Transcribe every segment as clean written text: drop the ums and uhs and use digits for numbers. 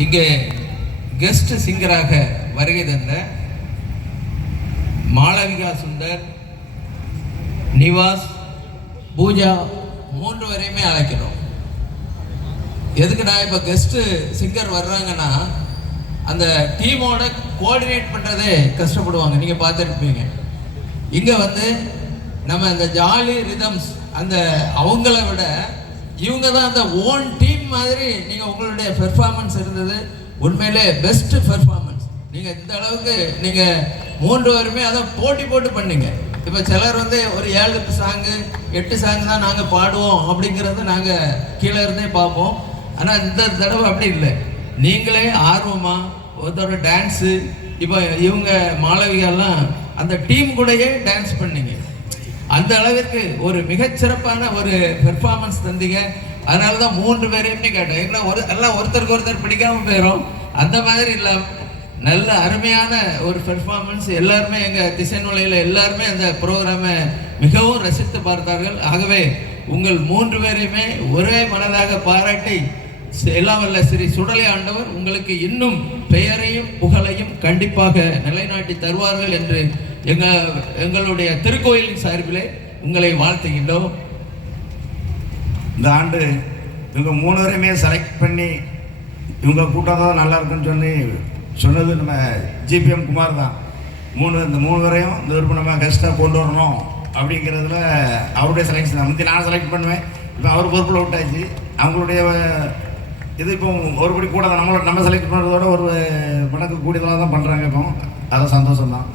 இங்கே கெஸ்ட் சிங்கராக வருகை தந்த மாளவிகா சுந்தர், நிவாஸ், பூஜா 3 வரையுமே அழைக்கிறோம். எதுக்குன்னா இப்போ கெஸ்ட்டு சிங்கர் வர்றாங்கன்னா அந்த டீமோட கோஆர்டினேட் பண்ணுறதே கஷ்டப்படுவாங்க. நீங்கள் பார்த்துருப்பீங்க. இங்கே வந்து நம்ம அந்த ஜாலி ரிதம்ஸ் அந்த அவங்கள விட இவங்க தான் அந்த ஓன் டீம் மாதிரி நீங்கள் உங்களுடைய பெர்ஃபார்மன்ஸ் இருந்தது. உண்மையிலே பெஸ்ட் பெர்ஃபார்மன்ஸ். நீங்கள் இந்த அளவுக்கு நீங்கள் 3 பேருமே அதை போட்டி போட்டு பண்ணீங்க. இப்போ சிலர் வந்து ஒரு 7 சாங்கு 8 சாங்கு தான் நாங்கள் பாடுவோம் அப்படிங்கிறது நாங்கள் கீழே இருந்தே பார்ப்போம். ஆனால் இந்த தடவை அப்படி இல்லை. நீங்களே ஆர்வமாக ஒருத்தரோட டான்ஸு, இப்போ இவங்க மாளவிகெல்லாம் அந்த டீம் கூடயே டான்ஸ் பண்ணீங்க. அந்த அளவிற்கு ஒரு மிகச்சிறப்பான ஒரு பெர்ஃபார்மன்ஸ் தந்தீங்க. அதனால தான் 3 பேரையுமே கேட்டேன். ஏன்னா எல்லாம் ஒருத்தருக்கு ஒருத்தர் பிடிக்காமல் போயிடும். அந்த மாதிரி இல்லாமல் நல்ல அருமையான ஒரு பெர்ஃபார்மன்ஸ். எல்லாருமே எங்கள் திசைநுழையில் எல்லாருமே அந்த ப்ரோக்ராமை மிகவும் ரசித்து பார்த்தார்கள். ஆகவே உங்கள் 3 பேரையுமே ஒரே மனதாக பாராட்டி எல்லாம் வல்ல ஸ்ரீ சுடலை ஆண்டவர் உங்களுக்கு இன்னும் பெயரையும் புகழையும் கண்டிப்பாக நிலைநாட்டி தருவார்கள் என்று எங்களுடைய திருக்கோயிலின் சார்பிலே உங்களை வாழ்த்துகின்றோம். இந்த ஆண்டு இவங்க 3 பேரையுமே செலக்ட் பண்ணி இவங்க கூட்டம் தான் நல்லா இருக்குன்னு சொன்னது நம்ம ஜிபிஎம் குமார் தான். இந்த 3 பேரையும் இந்த விருப்பம் நம்ம கெஸ்ட்டாக கொண்டு வரணும் அப்படிங்கிறதுல அவருடைய செலெக்ஷன் தான். முந்தி நான் செலக்ட் பண்ணுவேன். இப்போ அவர் பொறுப்பில் விட்டாச்சு. அவங்களுடைய இது இப்போ ஒருபடி கூட தான் நம்ம செலக்ட் பண்ணுறதோட ஒரு மடங்கு கூடியதாக தான் பண்ணுறாங்க. இப்போ அதை சந்தோஷம் தான்.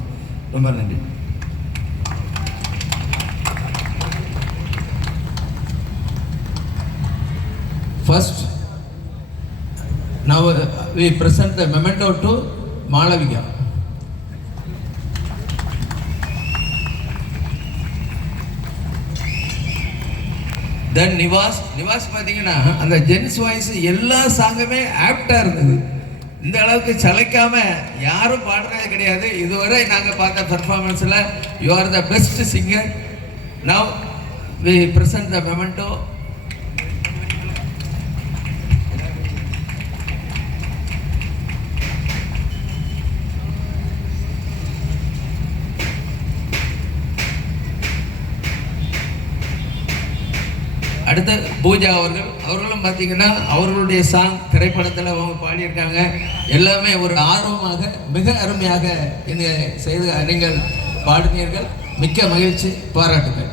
ரொம்ப நன்றி. First, now we present the memento to Malavika. Then Nivas பார்த்தீங்கன்னா அந்த ஜென்ஸ் வாய்ஸ் எல்லா சாங்குமே ஆப்டாக இருந்தது. இந்த அளவுக்கு சளைக்காம யாரும் பாடுறது கிடையாது. இதுவரை நாங்கள் பார்த்த பெர்ஃபார்மன்ஸில் you are the best singer. Now we present the memento. அடுத்த பூஜா அவர்களும் பார்த்தீங்கன்னா அவர்களுடைய சாங் திரைப்படத்தில் அவங்க பாடியிருக்காங்க. எல்லாமே ஒரு ஆர்வமாக மிக அருமையாக இந்த செய்து நீங்கள் பாடினீர்கள். மிக்க மகிழ்ச்சி, பாராட்டுங்கள்.